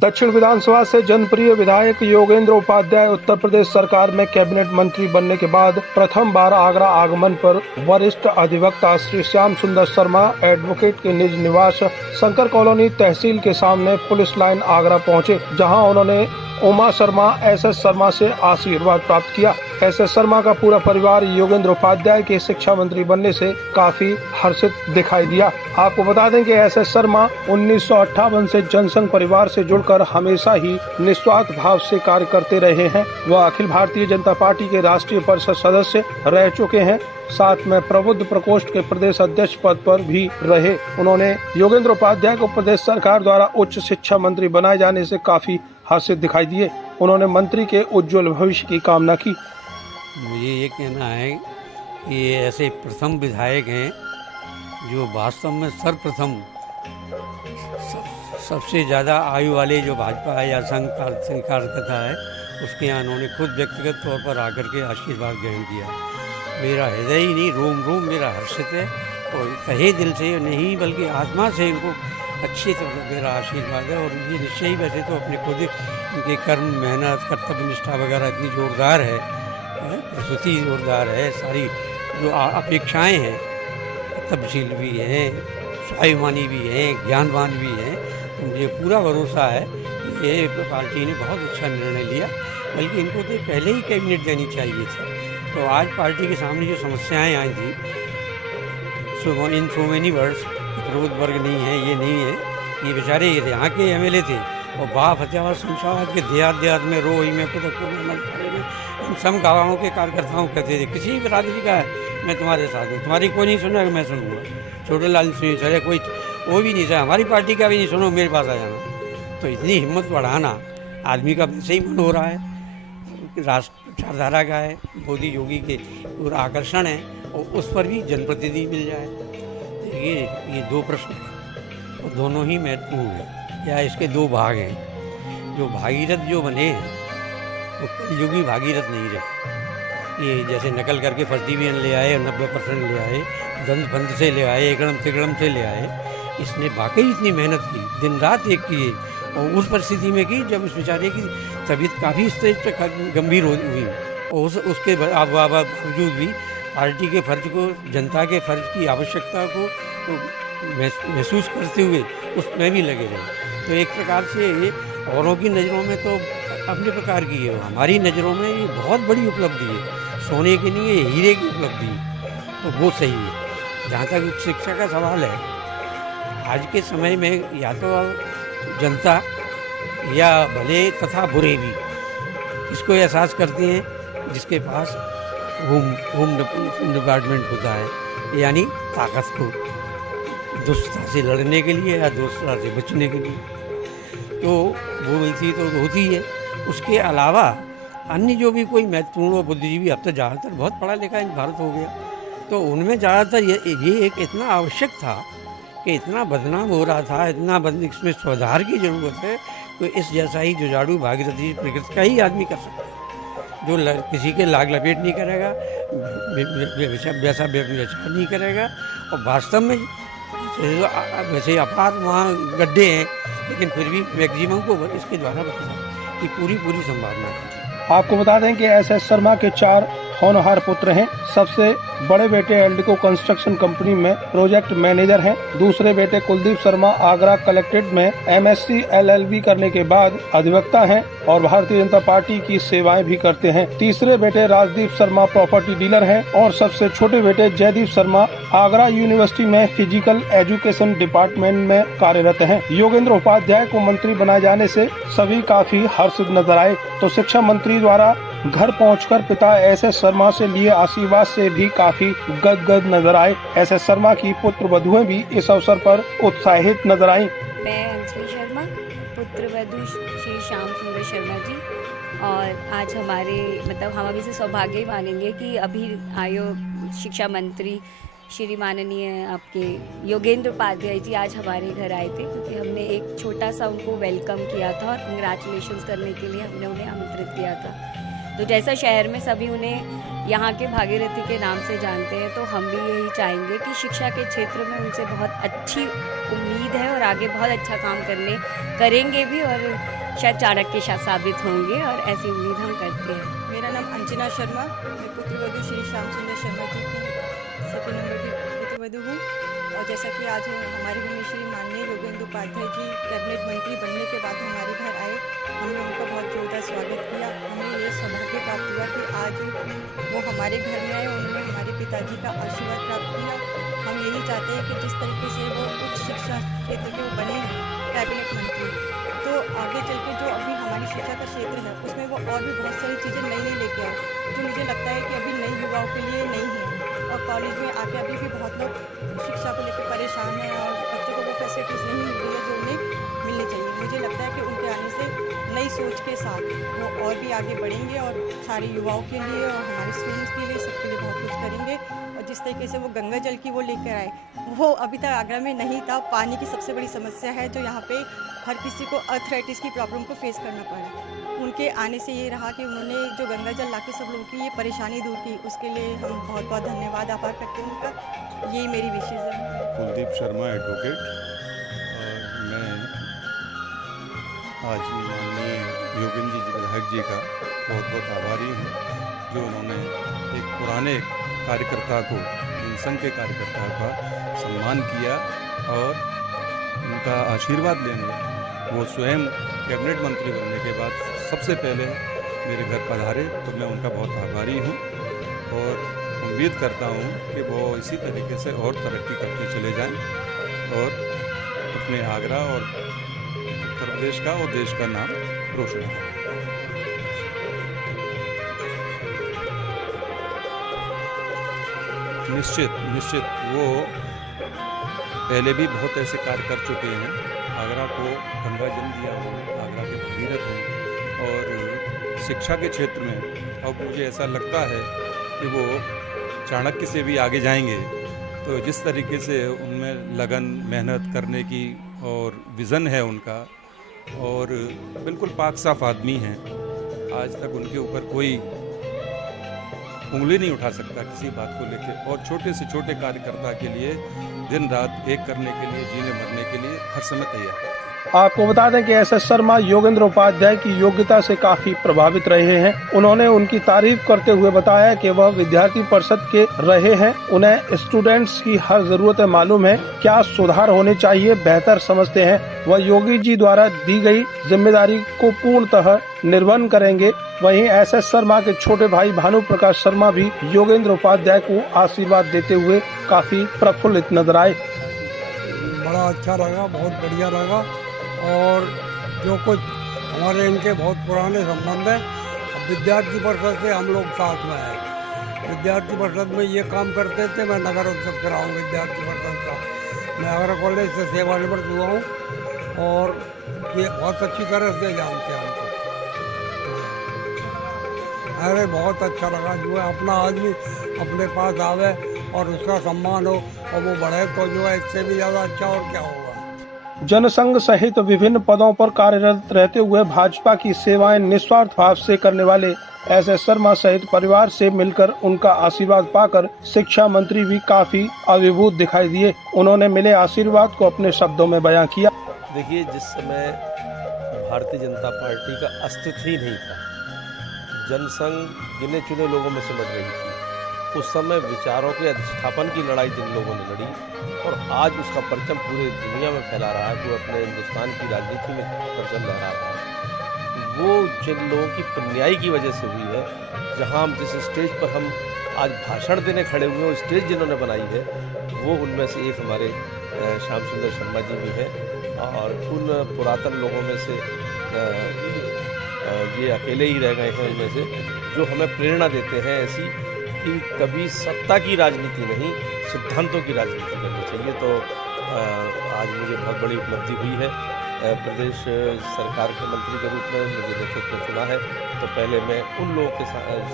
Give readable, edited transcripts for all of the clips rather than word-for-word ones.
दक्षिण विधानसभा से जनप्रिय विधायक योगेंद्र उपाध्याय उत्तर प्रदेश सरकार में कैबिनेट मंत्री बनने के बाद प्रथम बार आगरा आगमन पर वरिष्ठ अधिवक्ता श्री श्याम सुंदर शर्मा एडवोकेट के निज निवास शंकर कॉलोनी तहसील के सामने पुलिस लाइन आगरा पहुंचे, जहां उन्होंने उमा शर्मा एस.एस. शर्मा से आशीर्वाद प्राप्त किया। एस.एस. शर्मा का पूरा परिवार योगेंद्र उपाध्याय के शिक्षा मंत्री बनने से काफी हर्षित दिखाई दिया। आपको बता दें कि एस.एस. शर्मा 1958 से जनसंघ परिवार से जुड़कर हमेशा ही निस्वार्थ भाव से कार्य करते रहे हैं। वह अखिल भारतीय जनता पार्टी के राष्ट्रीय परिषद सदस्य रह चुके हैं, साथ में प्रबुद्ध प्रकोष्ठ के प्रदेश अध्यक्ष पद पर भी रहे। उन्होंने योगेंद्र उपाध्याय को प्रदेश सरकार द्वारा उच्च शिक्षा मंत्री बनाए जाने से काफी हर्षित दिखाई दिए। उन्होंने मंत्री के उज्जवल भविष्य की कामना की। मुझे ये कहना है कि ये ऐसे प्रथम विधायक हैं जो वास्तव में सर्वप्रथम सबसे ज़्यादा आयु वाले जो भाजपा या संघ कार्यकर्ता है उसके यहाँ उन्होंने खुद व्यक्तिगत तौर पर आकर के आशीर्वाद ग्रहण किया। मेरा हृदय ही नहीं, रोम रोम मेरा हर्षित है और तहे दिल से नहीं बल्कि आत्मा से इनको अच्छी तरह मेरा आशीर्वाद है। और ये निश्चय ही वैसे तो अपने खुद इनके कर्म, मेहनत, कर्तव्य निष्ठा वगैरह इतनी जोरदार है, प्रस्तुति जोरदार है, सारी जो अपेक्षाएं हैं, कर्तव्यशील भी हैं, स्वाभिमानी भी हैं, ज्ञानवान भी हैं। तो मुझे पूरा भरोसा है कि ये पार्टी ने बहुत अच्छा निर्णय लिया, बल्कि इनको तो पहले ही कैबिनेट देनी चाहिए था। तो आज पार्टी के सामने जो समस्याएं आई थी, इन सो मेनी वर्ड्स, विरोध वर्ग नहीं है, ये नहीं है, ये बेचारे यहाँ के एमएलए थे और बा फतेहाबाद शमशाबाद के देहात में रोही में कुतुबपुर में इन सब गाँवों के कार्यकर्ताओं कहते थे किसी भी बिरादरी का है मैं तुम्हारे साथ हूँ, तुम्हारी कोई नहीं सुना मैं सुनूंगा। छोटे लाल सुनिए चले कोई वो भी नहीं था, हमारी पार्टी का भी नहीं सुनो, मेरे पास आ जाना। तो इतनी हिम्मत बढ़ाना आदमी का वैसे ही मन हो रहा है, राष्ट्र विचारधारा का है, मोदी योगी के पूरा आकर्षण है और उस पर भी जनप्रतिनिधि मिल जाए। ये दो प्रश्न हैं और दोनों ही महत्वपूर्ण हैं, या इसके दो भाग हैं। जो भागीरथ जो बने हैं वो कलयुगी भागीरथ नहीं रहे। ये जैसे नकल करके फर्स्ट डिवीजन ले आए, 90% ले आए, दंत बंद से ले आए, एकड़म तिकड़म से ले आए। इसने वाकई इतनी मेहनत की, दिन रात एक किए और उस परिस्थिति में की जब उस बेचारे की तबीयत काफ़ी स्टेज पर गंभीर हुई और उसके बावजूद भी पार्टी के फर्ज को, जनता के फर्ज की आवश्यकता को तो महसूस करते हुए उसमें भी लगे रहे। तो एक प्रकार से औरों की नज़रों में तो अपने प्रकार की है, हमारी नज़रों में ये बहुत बड़ी उपलब्धि है, सोने की नहीं है, हीरे की उपलब्धि है। तो वो सही है। जहाँ तक शिक्षा का सवाल है, आज के समय में या तो जनता या भले तथा बुरे भी इसको एहसास करती हैं जिसके पास होम डिपार्टमेंट होता है, यानी ताकत को दुष्टता से लड़ने के लिए या दुष्टता से बचने के लिए। तो वो मिलती तो होती है। उसके अलावा अन्य जो भी कोई महत्वपूर्ण और बुद्धिजीवी, अब तो ज़्यादातर बहुत पढ़ा लिखा भारत हो गया, तो उनमें ज़्यादातर ये एक इतना आवश्यक था कि इतना बदनाम हो रहा था, इतना इसमें सुधार की ज़रूरत है। तो इस जैसा ही जुझाड़ू भागीरथी प्रकृति का ही आदमी कर सकता है, जो किसी के लाग लपेट नहीं करेगा, वैसा व्यवचार नहीं करेगा। और वास्तव में वैसे अपार वहाँ गड्ढे हैं, लेकिन फिर भी मैक्सिमम को इसके द्वारा बचा, ये पूरी संभावना है। आपको बता दें कि एस.एस. शर्मा के 4 होनहार पुत्र हैं। सबसे बड़े बेटे एल्डिको कंस्ट्रक्शन कंपनी में प्रोजेक्ट मैनेजर हैं। दूसरे बेटे कुलदीप शर्मा आगरा कलेक्ट्रेट में एमएससी LLB करने के बाद अधिवक्ता हैं और भारतीय जनता पार्टी की सेवाएं भी करते हैं। तीसरे बेटे राजदीप शर्मा प्रॉपर्टी डीलर हैं और सबसे छोटे बेटे जयदीप शर्मा आगरा यूनिवर्सिटी में फिजिकल एजुकेशन डिपार्टमेंट में कार्यरत हैं। योगेंद्र उपाध्याय को मंत्री बनाए जाने से सभी काफी हर्षित नजर आए। तो शिक्षा मंत्री द्वारा घर पहुंचकर पिता एस.एस. शर्मा से लिए आशीर्वाद से भी काफी गदगद नजर आए। एस.एस. शर्मा की पुत्र वधुएं भी इस अवसर पर उत्साहित नजर आईं। मैं अंजलि शर्मा, पुत्र वधु श्री श्याम सुंदर शर्मा जी, और आज हम अभी से सौभाग्य मानेंगे कि अभी आयोग शिक्षा मंत्री श्री माननीय आपके योगेंद्र उपाध्याय जी आज हमारे घर आए थे, क्योंकि हमने एक छोटा सा उनको वेलकम किया था और कंग्रेचुलेशंस करने के लिए हमने उन्हें आमंत्रित किया था। तो जैसा शहर में सभी उन्हें यहाँ के भागीरथी के नाम से जानते हैं, तो हम भी यही चाहेंगे कि शिक्षा के क्षेत्र में उनसे बहुत अच्छी उम्मीद है और आगे बहुत अच्छा काम करेंगे भी और शायद चाणक्य साबित होंगे, और ऐसी उम्मीद हम करते हैं। मेरा नाम अंजना शर्मा, मैं पुत्रवधू श्री श्याम सुंदर शर्मा जी की 2nd नंबर की पुत्रवधू हूँ। और जैसा कि आज हमारे घर में श्री माननीय योगेंद्र उपाध्याय जी कैबिनेट मंत्री बनने के बाद हमारे घर आए, हमने उनका बहुत जोरदार स्वागत किया। हमें ये सौभाग्य प्राप्त हुआ कि आज वो हमारे घर में आए, उन्होंने हमारे पिताजी का आशीर्वाद प्राप्त किया। हम यही चाहते हैं कि जिस तरीके से वो उच्च शिक्षा क्षेत्र के बने हैं कैबिनेट मंत्री, तो आगे चल के जो अभी हमारी शिक्षा का क्षेत्र है उसमें वो और भी बहुत सारी चीज़ें नई लेके आए, जो मुझे लगता है कि अभी नई युवाओं के लिए नहीं है। और कॉलेज में आके अभी भी बहुत लोग शिक्षा को लेकर परेशान हैं और बच्चों को वो फैसिलिटीज़ नहीं मिल रही है जो उन्हें मिलनी चाहिए। मुझे लगता है कि उनके आने से नई सोच के साथ वो और भी आगे बढ़ेंगे और सारे युवाओं के लिए और हमारे स्टूडेंट्स के लिए, सबके लिए बहुत कुछ करेंगे। और जिस तरीके से वो गंगा जल की वो लेकर आए, वो अभी तक आगरा में नहीं था। पानी की सबसे बड़ी समस्या है जो यहाँ पे हर किसी को अर्थराइटिस की प्रॉब्लम को फेस करना पड़ा। उनके आने से ये रहा कि उन्होंने जो गंगा जल लाके सब लोगों की ये परेशानी दूर की, उसके लिए हम बहुत बहुत धन्यवाद आभार करते हैं उनका। यही मेरी विशेष है। कुलदीप शर्मा एडवोकेट, और मैं आज माननीय योगेंद्र जी विधायक जी का बहुत बहुत आभारी हूँ, जो उन्होंने एक पुराने कार्यकर्ता को, जनसंघ के कार्यकर्ता का सम्मान किया और उनका आशीर्वाद लेने वो स्वयं कैबिनेट मंत्री बनने के बाद सबसे पहले मेरे घर पधारे, तो मैं उनका बहुत आभारी हूँ और उम्मीद करता हूँ कि वो इसी तरीके से और तरक्की करते चले जाएं और अपने आगरा और उत्तर प्रदेश का और देश का नाम रोशन करें। निश्चित वो पहले भी बहुत ऐसे कार्य कर चुके हैं। आगरा को गंगा जल दिया, वो आगरा के भगीरथ हैं। और शिक्षा के क्षेत्र में अब मुझे ऐसा लगता है कि वो चाणक्य से भी आगे जाएंगे। तो जिस तरीके से उनमें लगन, मेहनत करने की और विज़न है उनका, और बिल्कुल पाक साफ आदमी हैं। आज तक उनके ऊपर कोई उंगली नहीं उठा सकता किसी बात को लेकर, और छोटे से छोटे कार्यकर्ता के लिए दिन रात एक करने के लिए, जीने मरने के लिए हर समय तैयार रहते हैं। आपको बता दें कि एस.एस. शर्मा योगेंद्र उपाध्याय की योग्यता से काफी प्रभावित रहे हैं। उन्होंने उनकी तारीफ करते हुए बताया कि वह विद्यार्थी परिषद के रहे हैं, उन्हें स्टूडेंट्स की हर जरूरतें मालूम है, क्या सुधार होने चाहिए बेहतर समझते हैं। वह योगी जी द्वारा दी गई जिम्मेदारी को पूर्णतः निर्वहन करेंगे। वहीं एस.एस. शर्मा के छोटे भाई भानु प्रकाश शर्मा भी योगेंद्र उपाध्याय को आशीर्वाद देते हुए काफी प्रफुल्लित नजर आए। बड़ा अच्छा लगा, बहुत बढ़िया लगा, और जो कुछ हमारे इनके बहुत पुराने संबंध हैं। विद्यार्थी परिषद से हम लोग साथ में हैं। विद्यार्थी परिषद में ये काम करते थे। मैं नगर उत्सव रहा हूँ विद्यार्थी परिषद का। मैं आगरा कॉलेज से सेवानिवृत्त हुआ हूँ और ये बहुत अच्छी तरह से जानते हैं हमको। अरे बहुत अच्छा लगा, जो है अपना आदमी अपने पास आवे और उसका सम्मान हो और वो बढ़े, तो जो है इससे भी ज़्यादा अच्छा और क्या होगा। जनसंघ सहित विभिन्न पदों पर कार्यरत रहते हुए भाजपा की सेवाएं निस्वार्थ भाव से करने वाले एस.एस. शर्मा सहित परिवार से मिलकर उनका आशीर्वाद पाकर शिक्षा मंत्री भी काफी अभिभूत दिखाई दिए। उन्होंने मिले आशीर्वाद को अपने शब्दों में बयां किया। देखिए, जिस समय भारतीय जनता पार्टी का अस्तित्व ही नहीं था, जनसंघ गिने चुने लोगों में सिमट रही थी, उस समय विचारों के अधिष्ठापन की लड़ाई जिन लोगों ने लड़ी और आज उसका परचम पूरे दुनिया में फैला रहा है, वो अपने हिंदुस्तान की राजनीति में परचम लहरा रहा है, वो जिन लोगों की पुण्याई की वजह से हुई है। जहां हम जिस स्टेज पर हम आज भाषण देने खड़े हुए हैं, वो स्टेज जिन्होंने बनाई है, वो उनमें से एक हमारे श्याम सुंदर शर्मा जी भी हैं। और उन पुरातन लोगों में से ये अकेले ही रह गए हैं उनमें से, जो हमें प्रेरणा देते हैं ऐसी कि कभी सत्ता की राजनीति नहीं, सिद्धांतों की राजनीति करनी चाहिए। तो आज मुझे बहुत बड़ी उपलब्धि हुई है। प्रदेश सरकार के मंत्री के रूप में मुझे नेतृत्व चुना है, तो पहले मैं उन लोगों के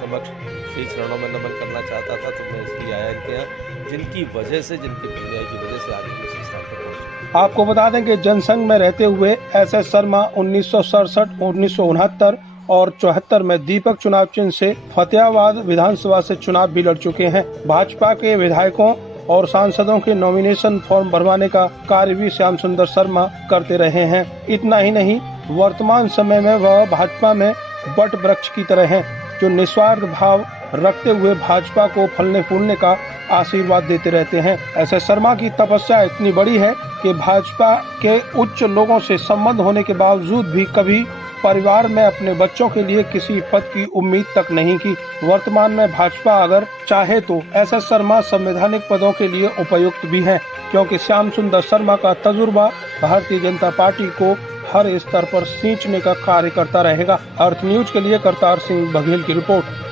समक्ष श्री चरणों में नमन करना चाहता था, तो मैं इसलिए आया इनके यहाँ, जिनकी वजह से, जिनकी पुण्याई की वजह से आज इस स्थान पर पहुँचे। आपको बता दें कि जनसंघ में रहते हुए एस.एस. शर्मा 1967, 1969 और 74 में दीपक चुनाव चिन्ह से फतेहाबाद विधानसभा से चुनाव भी लड़ चुके हैं। भाजपा के विधायकों और सांसदों के नॉमिनेशन फॉर्म भरवाने का कार्य भी श्याम सुंदर शर्मा करते रहे हैं। इतना ही नहीं, वर्तमान समय में वह भाजपा में वट वृक्ष की तरह हैं, जो निस्वार्थ भाव रखते हुए भाजपा को फलने फूलने का आशीर्वाद देते रहते हैं। ऐसे शर्मा की तपस्या इतनी बड़ी है कि भाजपा के उच्च लोगों से संबंध होने के बावजूद भी कभी परिवार में अपने बच्चों के लिए किसी पद की उम्मीद तक नहीं की। वर्तमान में भाजपा अगर चाहे तो ऐसा शर्मा संवैधानिक पदों के लिए उपयुक्त भी हैं, क्योंकि श्याम सुंदर शर्मा का तजुर्बा भारतीय जनता पार्टी को हर स्तर पर सींचने का कार्य करता रहेगा। अर्थ न्यूज के लिए करतार सिंह बघेल की रिपोर्ट।